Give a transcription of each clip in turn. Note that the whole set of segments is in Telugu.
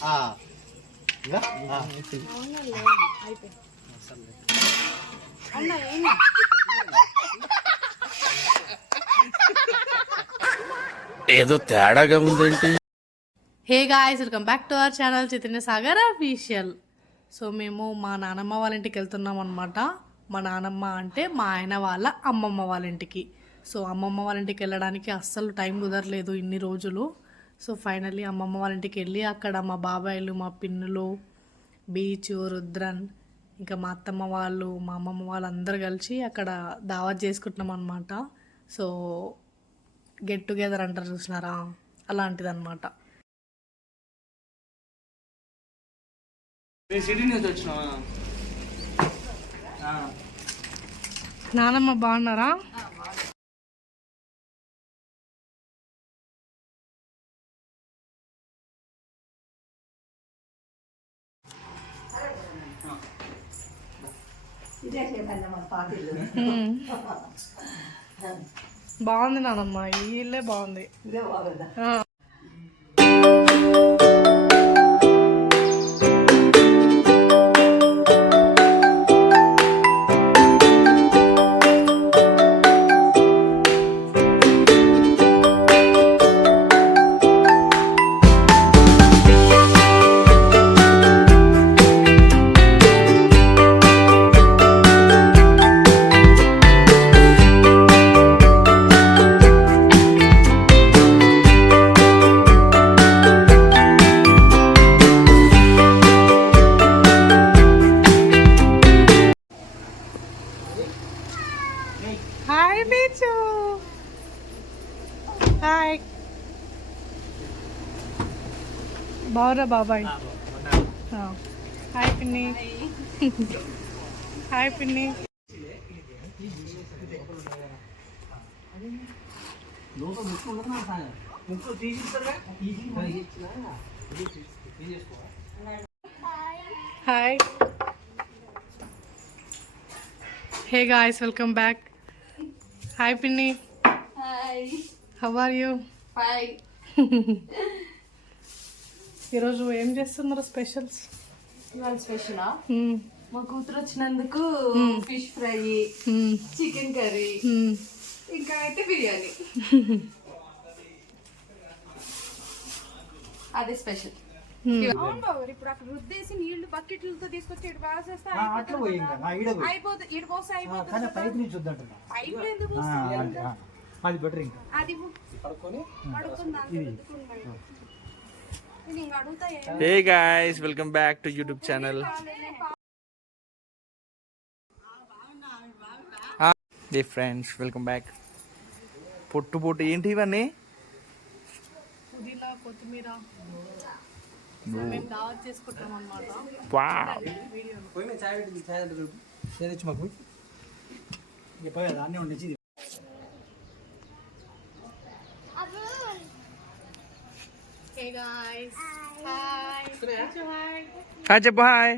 ఏదో తేడాగా ఉందేంటి. Hey guys, welcome back to our channel Chaitanya Sagar official. So మేము మా నానమ్మ వాళ్ళ ఇంటికి వెళ్తున్నాం అనమాట. మా నానమ్మ అంటే మా ఆయన వాళ్ళ అమ్మమ్మ వాళ్ళ ఇంటికి. సో అమ్మమ్మ వాళ్ళ ఇంటికి వెళ్ళడానికి అస్సలు టైం కుదరలేదు ఇన్ని రోజులు. సో ఫైనల్లీ అమ్మమ్మ వాళ్ళ ఇంటికి వెళ్ళి అక్కడ మా బాబాయిలు, మా పిన్నులు, బీచ్, రుద్రన్, ఇంకా మా అత్తమ్మ వాళ్ళు, మా అమ్మమ్మ వాళ్ళు అందరు కలిసి అక్కడ దావత్ చేసుకుంటున్నాం అనమాట. సో గెట్ టుగెదర్ అంటారు చూసినారా, అలాంటిది అనమాట. నానమ్మ బాగున్నారా? బాగుంది నానమ్మ, ఈ ఇల్లే బాగుంది. Hi beach, hi. బావురా బాబాయ్? హాయ్ పిన్ని. హాయ్ పిన్ని. Hi. Hey guys, welcome back. Hi పిన్ని. Hi, how are you? Fine. ఈరోజు ఏం చేస్తున్నారు స్పెషల్స్? ఇవాళ స్పెషలా? మా కూతురు వచ్చినందుకు ఫిష్ ఫ్రై, చికెన్ కర్రీ, ఇంకా అయితే బిర్యానీ. అది స్పెషల్. అవును బాబు, ఇప్పుడు అక్కడ రుద్దేసి నీళ్లు బకెట్లతో తీసుకొచ్చి ఇటు బాగా చేస్తే అయిపోతుంది. ఇటు పోస్తే అయిపోతుంది. పైప్ ఎందుకు అది బెటర్. ఇంకా అది హే guys, welcome back to YouTube channel. Hey friends, welcome back. పొట్టు ఏంటి ఇవన్నీ? పుదీనా, కొత్తిమీర. మేము దావత్ చేసుకుంటాం అన్నమాట. Hey guys. Hi. Hi. Hi చెప్పు. హాయ్.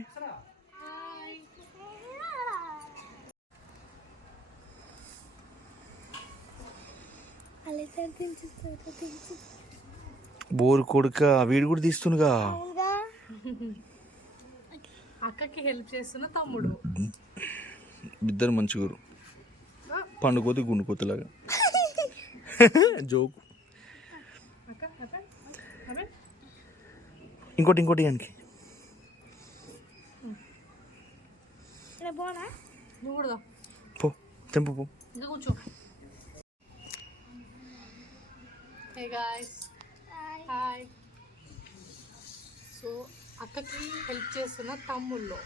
బోరు కొడుక, వీడు కూడా తీస్తుండగా. అక్కకి హెల్ప్ చేస్తున్న తమ్ముడు. ఇద్దరు మంచిగురు, పండుకోతి గుండుకోతలాగా. జోక్. ఇంకోటి దానికి పో, తెంపు పో. ఇంకా కూర్చో. Hey guys, hi. సో అక్కకి హెల్ప్ చేస్తున్న తమ్ముళ్ళు.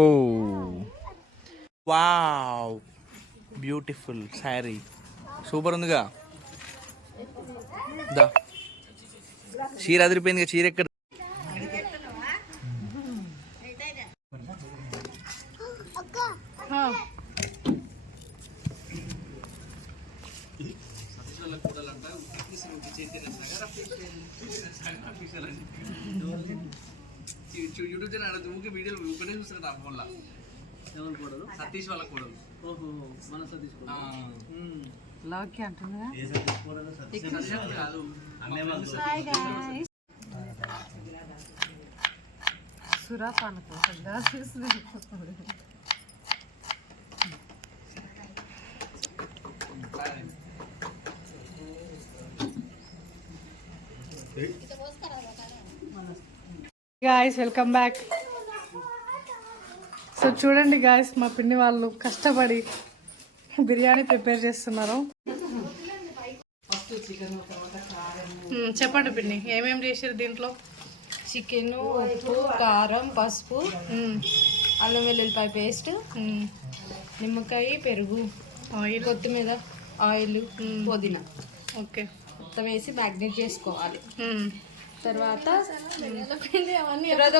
ఓ వావ్, బ్యూటిఫుల్ శారీ, సూపర్ ఉందిగా. దా, చీర అదిరిపోయింది. చీర ఎక్కడ? యూట్యూబ్ ఛానల్ ఊకే వీడియోలు ఊకనే చూస్తారు నా ఫోన్లో. సతీష్ వాళ్ళ కూడదు. ఓహో, మన సతీష్. లాకి అంటున్నా సురాపానకు గాయస్ వెల్కమ్ బ్యాక్. సో చూడండి గాయస్, మా పిన్ని వాళ్ళు కష్టపడి బిర్యానీ ప్రిపేర్ చేస్తున్నారు. చెప్పండి పిన్ని, ఏమేమి చేసారు దీంట్లో? చికెన్, ఉప్పు, కారం, పసుపు, అల్లం వెల్లుల్లిపాయ పేస్ట్, నిమ్మకాయ, పెరుగు, ఆయిల్, కొత్తిమీర, ఆయిల్, పుదీనా ఓకే మొత్తం వేసి మ్యాగ్నేట్ చేసుకోవాలి. తర్వాత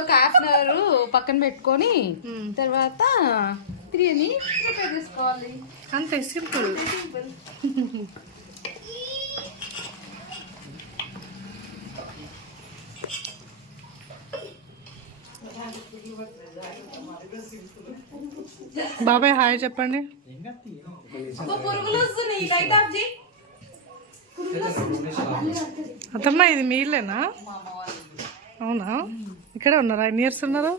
ఒక హాఫ్ అన్ అవర్ పక్కన పెట్టుకొని తర్వాత బిర్యానీ ప్రిపేర్ చేసుకోవాలి. అంతే సింపుల్. బాబాయ్ హాయ్ చెప్పండి. పురుగులు వస్తున్నాయి, లైట్ ఆఫ్ చేయి. అత్తమ్మ ఇది మీ ఇల్లేనా? అవునా, ఇక్కడే ఉన్నారా? ఎన్ని ఇయర్స్ ఉన్నారు?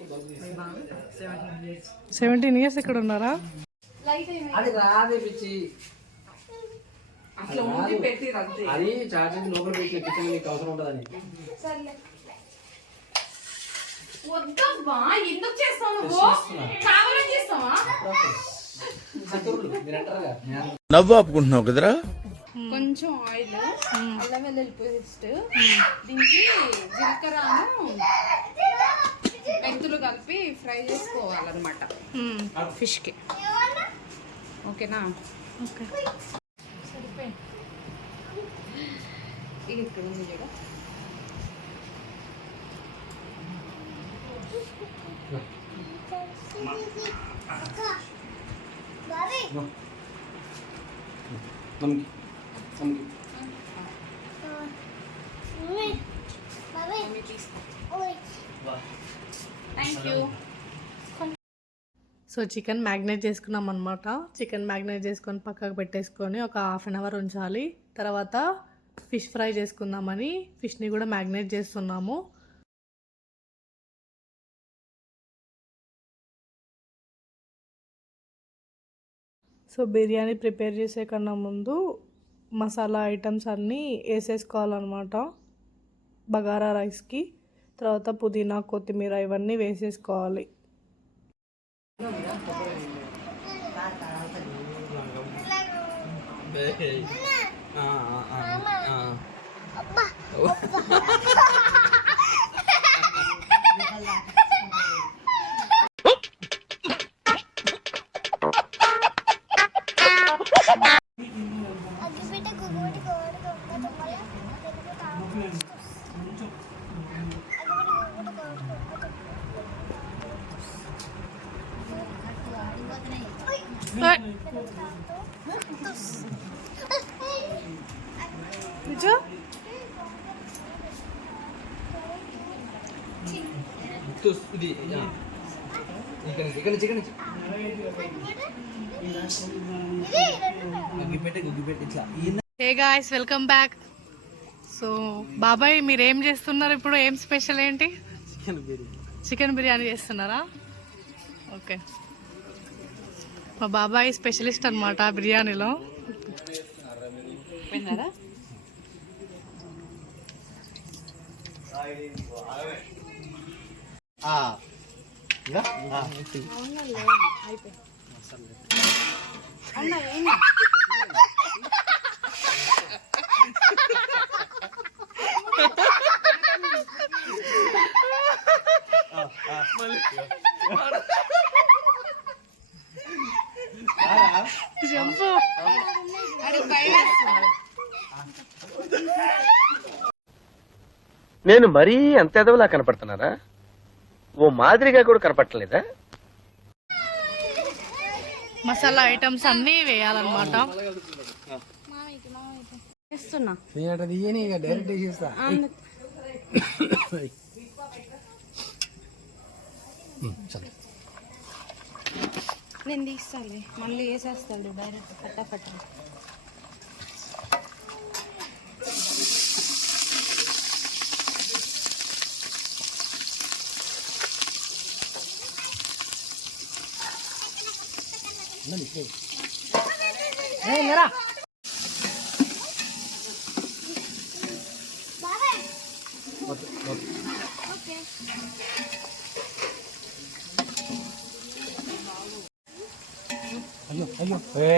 17 years ఇక్కడ ఉన్నారా? అది రాదే పిచ్చి, అట్లా ముందు పెట్టి అంతే. అది చార్జింగ్ లోపల పెట్టి కిచెన్ నీకు అవసరం ఉంటుందని. వద్దబ్బా, ఎందుకు చేస్తావు నువ్వు? కావాలని చేస్తావా? నవ్వు ఆపుకుంటున్నావు కదరా. కొంచెం ఆయిల్, అల్లం వెల్లుల్లి పేస్ట్, దీనికి జీలకర్రను మెంతులు కలిపి ఫ్రై చేసుకోవాలన్నమాట ఫిష్కి. ఓకేనా? ఓకే. సరిపోయింది. ఇది ఇక్కడ ఉంది చూడ. Thank you. So chicken magnet చేసుకున్నాం అనమాట. చికెన్ మ్యాగ్నేట్ చేసుకొని పక్కకు పెట్టేసుకొని ఒక హాఫ్ అన్ అవర్ ఉంచాలి. తర్వాత ఫిష్ ఫ్రై చేసుకుందామని ఫిష్ని కూడా మ్యాగ్నేట్ చేస్తున్నాము. సో బిర్యానీ ప్రిపేర్ చేసే కన్నా ముందు మసాలా ఐటమ్స్ అన్నీ వేసేసుకోవాలన్నమాట బగారా రైస్కి. తర్వాత పుదీనా, కొత్తిమీర ఇవన్నీ వేసేసుకోవాలి. హే గాయ్స్ వెల్కమ్ బ్యాక్. సో బాబాయ్ మీరేం చేస్తున్నారు ఇప్పుడు? ఏం స్పెషల్ ఏంటి? చికెన్ బిర్యానీ చేస్తున్నారా? ఓకే. మా బాబాయ్ స్పెషలిస్ట్ అనమాట బిర్యానీలో. నేను మరీ అంత ఎదవలా కనపడుతున్నారా? ఓ మాదిరిగా కూడా కనపడలేదా? మసాలా ఐటమ్స్ అన్నీ వేయాలన్నమాట. డైరెక్ట్ చేస్తా. నేను తీస్తాలే, మళ్ళీ వేసేస్తాడు డైరెక్ట్ ఫటాఫట. అయ్యో అయ్యో సరే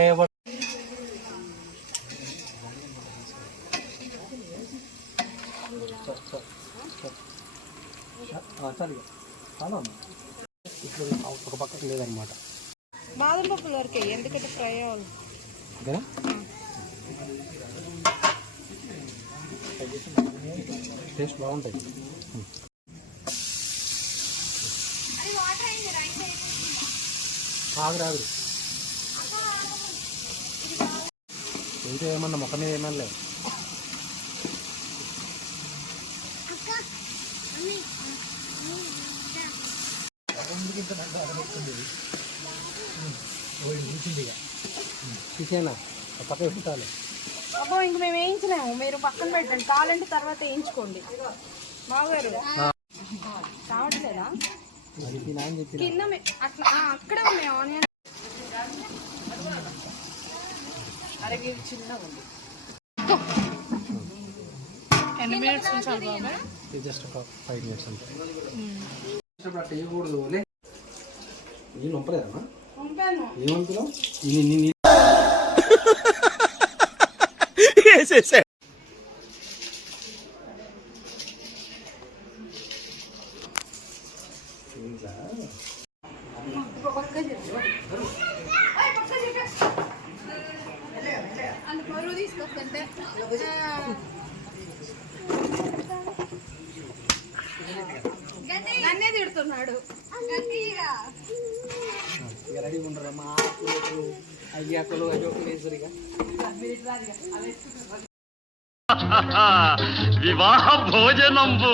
చాలా ఇప్పుడు ఒక పక్కకు లేదనమాట. బాదం పప్పులు వరకే, ఎందుకంటే ఫ్రై అవ్వాలి. ఓకేనా? టేస్ట్ బాగుంటుంది. రాదు ఇంకా ఏమన్నా మొక్క మీద ఏమన్నా లేదు. తీసేనా పక్క పెట్టాలి. అబ్బో ఇంక మేము వేయించలేము, మీరు పక్కన పెట్టండి, కావాలంటే తర్వాత వేయించుకోండి. మామగారు కావట్లేదా కింద అట్లా అక్కడ ఉన్నాయి ఆనియన్. అరగిరి చిన్నగా ఉంది. ఎన్ని మినిట్స్ ఉంచాలి బాబాయ్? జస్ట్ ఒక 5 minutes అంతే. అట్లా వేయకూడదు. నేను నొప్పలేదమ్మా, పంపాను. ఏమంటున్నావు? నన్నే తిడుతున్నాడు. రెడీ ఉండరమ్మా, అయ్యాకులు అయ్యోకులు వేసరిగా వివాహ భోజనంబు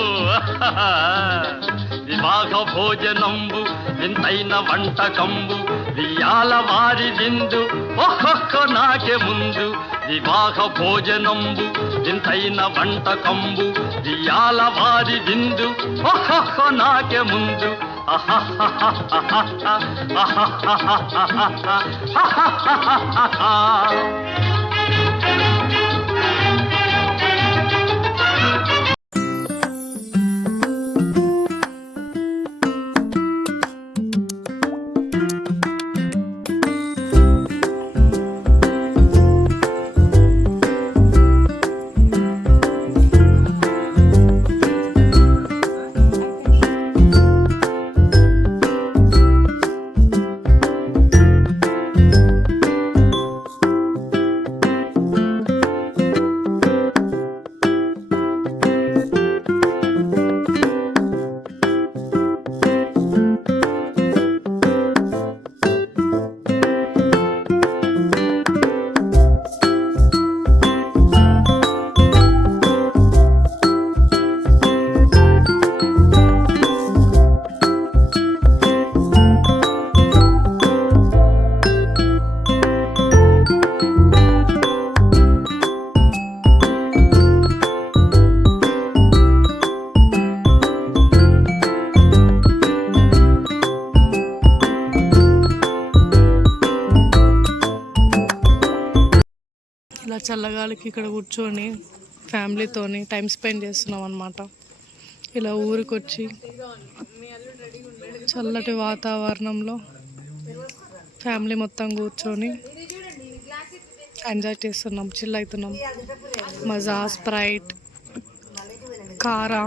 వివాహ భోజనంబు వింతైన వంటకంబు వియాల వారి విందు ఒక్కొక్క నాకే ముందు. వివాహ భోజనంబు వింతైన వంటకంబు వియాల వారి విందు ఒక్కొక్క నాకే ముందు. ఇలా చల్లగాలికి ఇక్కడ కూర్చొని ఫ్యామిలీతోని టైం స్పెండ్ చేస్తున్నాం అనమాట. ఇలా ఊరికి వచ్చి చల్లటి వాతావరణంలో ఫ్యామిలీ మొత్తం కూర్చొని ఎంజాయ్ చేస్తున్నాం, చిల్ అవుతున్నాం. మజా, స్ప్రైట్, కారా.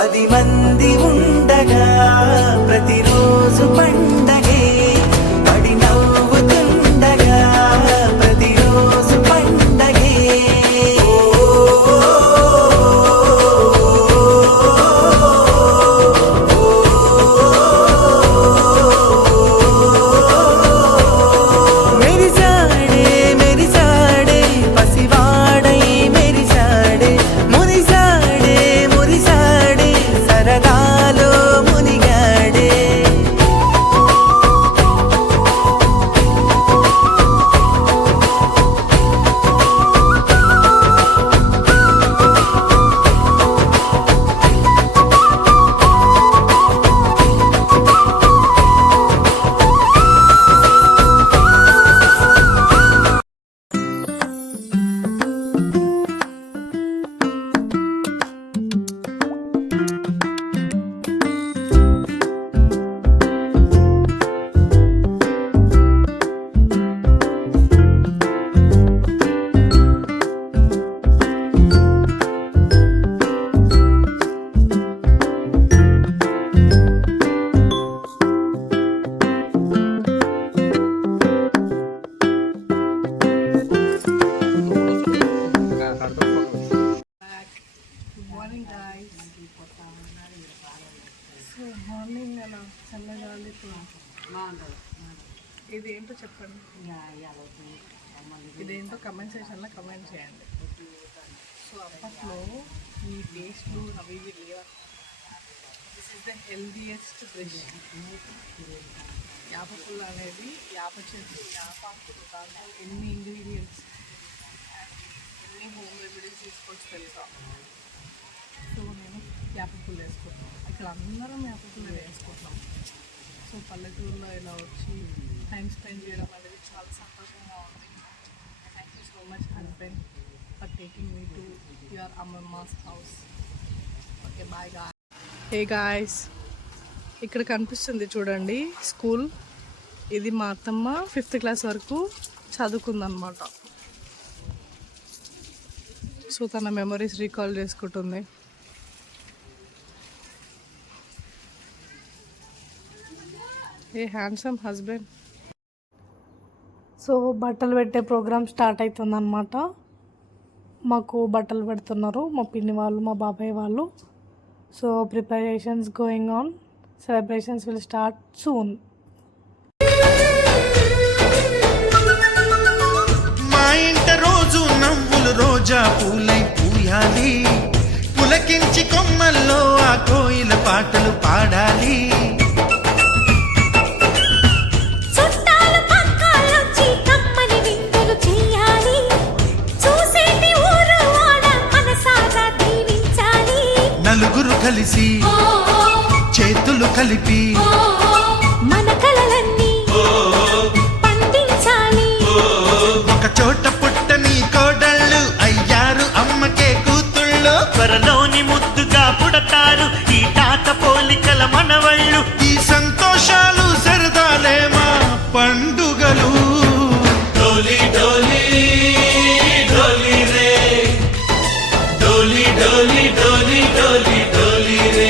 పది మంది ఉండగా ప్రతిరోజు పండగే, పడి నవ్వుతుండగా ప్రతిరోజు పండగే. ఇదేంటో చెప్పండి, ఇదేంటో కమెంట్ సెక్షన్లో కమెంట్ చేయండి. సో అప్పట్లో ఈ పేస్ట్లు అవి ఇవి లేవు. This is the healthiest dish. యాప పుల్ల అనేది యాప చెట్టు, యాపాకులు, దాంట్లో ఎన్ని ఇంగ్రీడియంట్స్ ఎన్ని హోమ్ రెమెడీస్ తీసుకోవచ్చు తెలుసా. సో నేను యాప పుల్ల వేసుకుంటాను, ఇక్కడ అందరం యాప పుల్ల వేసుకుంటాం. సో పల్లెటూరులో ఇలా వచ్చి టైం స్పెండ్ చేయడం అనేది చాలా సంతోషంగా ఉంది. Thank you so much husband for taking me to your అమ్మమ్మాస్ house. Okay bye guy. Hey guys, ఇక్కడ కనిపిస్తుంది చూడండి స్కూల్. ఇది మా అత్తమ్మ 5th క్లాస్ వరకు చదువుకుందనమాట. సో తన మెమరీస్ రీకాల్ చేసుకుంటుంది. ఏ హ్యాండ్సమ్ హస్బెండ్. సో బట్టలు పెట్టే ప్రోగ్రామ్ స్టార్ట్ అవుతుందన్నమాట. మాకు బట్టలు పెడుతున్నారు మా పిన్ని వాళ్ళు, మా బాబాయ్ వాళ్ళు. So preparations going on. Celebrations will start soon. మా ఇంట రోజు నవ్వులు రోజా పూలై పూయాలి, పులకించి కొమ్మల్లో ఆ కోయిల పాటలు పాడాలి. నలుగురు కలిసి చేతులు కలిపి మన కలలన్నీ పండించాలి. ఒక చోట పుట్టని కోడళ్ళు అయ్యారు అమ్మకే కూతుళ్ళు, త్వరలోని ముద్దుగా పుడతారు ఈ తాత పోలికల మనవళ్ళు. ఈ సంతోషాలు సరదాలే మా పండుగలు. డోలి డోలి డోలి రే, డోలి డోలి డోలి డోలి డోలి రే.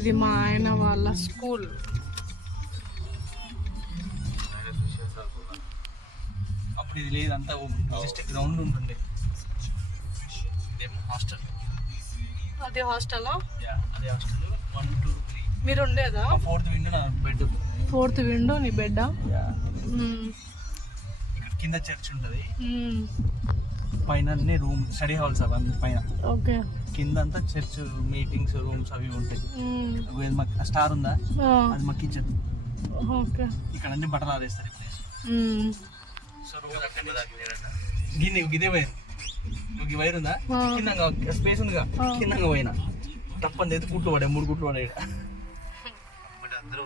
ఇది మా ఆయన వాళ్ళ స్కూల్. అప్పుడు ఇది లేదు, అంతా జస్ట్ గ్రౌండ్ ఉంటుండే. హాస్టల్, అదే హాస్టలా? అదే హాస్టల్. 1 2 3 మీరు ఉండేదా? 4th విండో నా బెడ్. 4th విండో నీ బెడ్డా? ఇక్కడ కింద చర్చ్ ఉంటుంది, పైన అన్ని రూమ్ స్టడీ హాల్స్ అవి పైన. ఓకే. కింద అంతా చర్చ్ మీటింగ్స్ రూమ్స్ అవి ఉంటాయి. స్టార్ ఉందా, అది మా కిచెన్. ఓకే. ఇక్కడ అన్ని బట్టలు ఆరేస్తారు ఈ ప్లేస్. సో రోజు అక్కడనే ఇదే పోయింది. నువ్వు వైర్ ఉందా, కింద స్పేస్ ఉందిగా, కింద పోయినా తప్పని అయితే కుట్లు పడే 3 కుట్లు పడే. అందరూ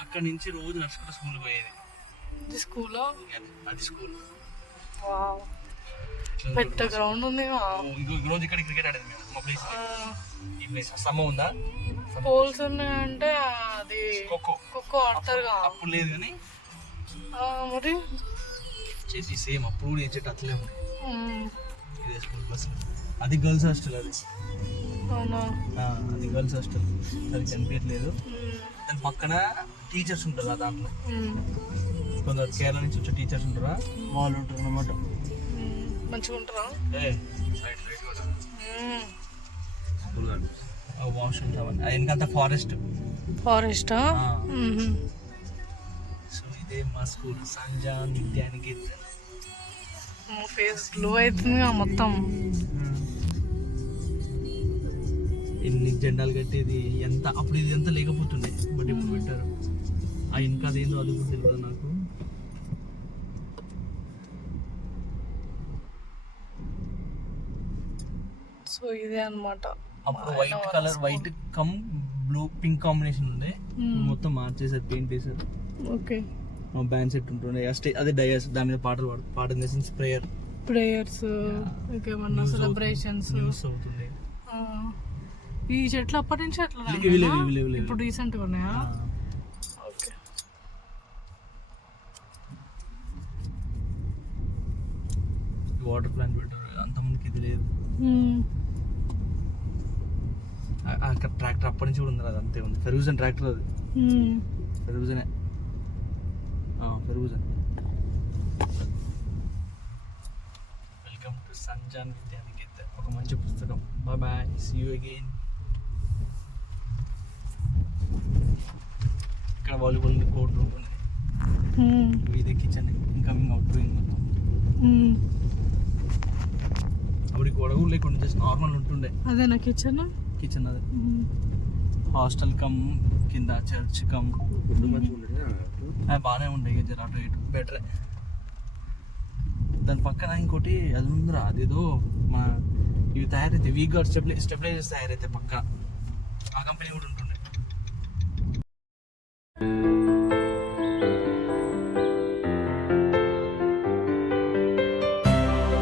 అక్కడ నుంచి రోజు నడుచుకుంటూ స్కూల్ పోయేది. స్కూల్లో అది స్కూల్. పెద్ద గ్రౌండ్ ఉంది. ఇంకో రోజు ఇక్కడ క్రికెట్ ఆడేది మేము. మా ప్లేస్ ఈ ప్లేస్ స్తంభం ఉందా, పోల్స్ ఉన్నాయంటే అది ఖోఖో ఆడతారు. అప్పుడు లేదు కానీ మరి చేసి సేమ్ అప్పుడు కూడా చెట్టు అట్లే ఉంది. ఇదే స్కూల్ బస్. అది గర్ల్స్ హాస్టల్. అది అది గర్ల్స్ హాస్టల్. సరిగ్గా కనిపించట్లేదు. దాని పక్కన టీచర్స్ ఉంటారు. దాంట్లో కొందరు కేరళ నుంచి వచ్చే టీచర్స్ ఉంటారా, వాళ్ళు ఉంటారు అన్నమాట. మంచిగా ఉంటారా? వాష్రూమ్స్ అవన్నీ వెనకంతా ఫారెస్టా? సో ఇదే మా స్కూల్, సంజాన్ విద్యానికేతన్. ఫేస్ గ్లో అవుతుంది మొత్తం. ఎన్ని జెండాలు కట్టేది, ఎంత అప్పుడు ఇది ఎంత లేకపోతుండే, బట్ ఇప్పుడు పెట్టారు. ఆ ఇంకా అదేందో అది కూడా తెలియదు నాకు. సో ఇదే అన్నమాట. అప్పుడు white colour, white come blue pink combination ఉండే, మొత్తం మార్చేసారు, పెయింట్ వేసారు. ఓకే. మా బ్యాండ్ సెట్ ఉంటుండే, అదే డయాస్, దాని మీద పాటలు పాడడం చేసిన ప్రేయర్స్ ఇంకేమన్నా సెలబ్రేషన్స్ అవుతుండే. ఈ చెట్లు అప్పటి నుంచి అట్లా ఇప్పుడు రీసెంట్గా ఉన్నాయా? ఓకే. వాటర్ ప్లాంట్ పెట్టారు, అంత ముందుకి ఇది లేదు. అక్కడ ట్రాక్టర్ అప్పటి నుంచి కూడా ఉంది. అది అంతే ఉంది. ఫెర్గూసన్ ట్రాక్టర్ అది. ఫెర్గూసనే. Ferguson. Welcome to Sanjan Vidyaniketan. ఒక మంచి పుస్తకం. Bye bye, see you again. ఇక్కడ వాలీబాల్ కోర్ట్ ఉంటుంది. ఇదే కిచెన్, ఇన్కమింగ్ అవుట్ గోయింగ్ మొత్తం. అప్పుడు గొడవలు లేకుండా జస్ట్ నార్మల్ ఉంటుండే. అదేనా కిచెన్? కిచెన్ అదే. హాస్టల్ కమ్ కింద చర్చ్ కమ్ బాగానే ఉండే. జర అటు ఇటు బెటరే. దాని పక్కన ఇంకోటి అది ఉందిరా, అదేదో మా ఇవి తయారైతే వీక్ గార్డ్ స్టెబిలైజర్స్ తయారైతే పక్కన, ఆ కంపెనీ కూడా ఉంటుండే.